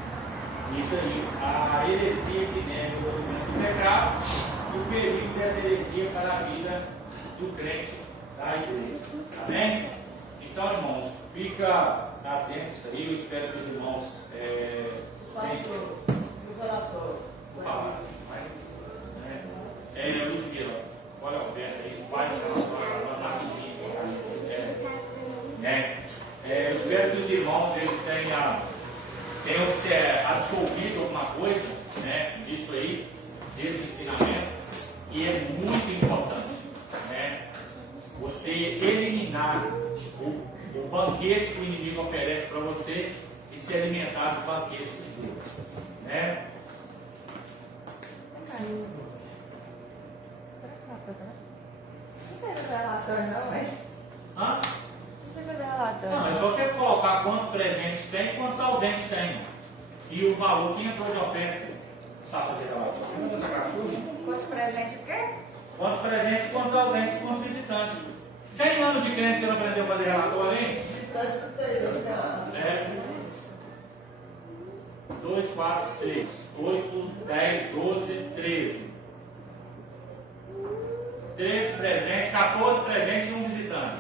isso aí, a heresia que nega o movimento do pecado e o perigo dessa heresia para a vida do crente da igreja. Amém? Então, irmãos, fica atento isso aí. Eu espero que os irmãos O relatório. Ludmila, olha a oferta aí, vai no relatório rapidinho. Eu espero que os irmãos eles tenham absorvido alguma coisa, né, disso aí, desse ensinamento, que é muito importante, né? Você eliminar o banquete que o inimigo oferece para você e se alimentar do banquete de Deus, né? Não sei fazer relatório não, é? Hã? Não sei fazer relatório. Não, é só você colocar quantos presentes tem e quantos ausentes tem. E o valor que entrou de oferta. Sabe fazer relatório? Quantos presentes o quê? Quantos presentes, quantos ausentes, quantos visitantes. 100 anos de crente você não aprendeu a fazer relatório, hein? 2, 4, 6, 8, 10, 12, 13. 13 presentes, 14 presentes e um visitante.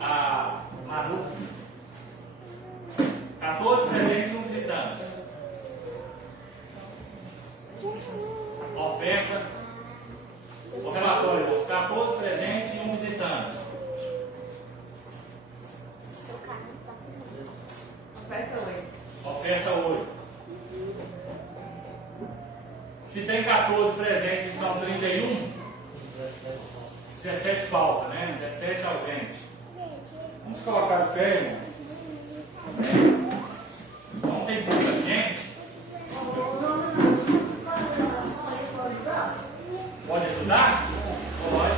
A Manu. 14 presentes e um visitante. Oferta. O relatório, irmãos, 14 presentes e um visitante. Se tem 14 presentes e são 31, 17 falta, né? 17 ausentes. Vamos colocar de pé, irmão. Não tem pouca gente. Pode ajudar? Pode.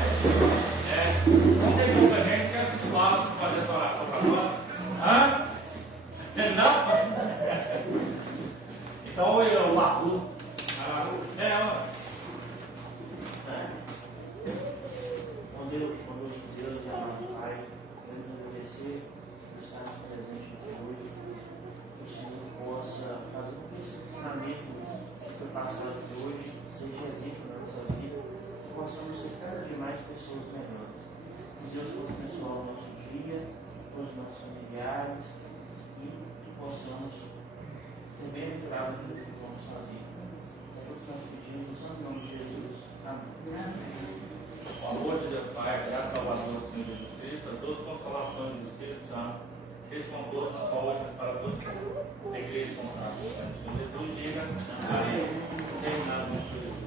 Não tem pouca gente que é acostumado a fazer essa oração para nós. Hã? Não? Então eu largo. Quando Deus e amado Pai, queremos agradecer por estarmos presentes hoje, que o Senhor possa fazer com que esse ensinamento que foi passado aqui hoje seja exemplo na nossa vida, que possamos ser cada vez mais pessoas melhores. Que Deus possa abençoar o nosso dia, os nossos familiares e que possamos ser bem-aventurados naquilo que vamos fazer. É o que nós pedimos no santo nome de Jesus. Amém. O amor de Deus Pai, graça salvadora do Senhor Jesus Cristo, as duas consolações do Espírito Santo, seja com todos na sua hoje para todos. A igreja contada. O Senhor Jesus diga, amém. Terminado o estudo.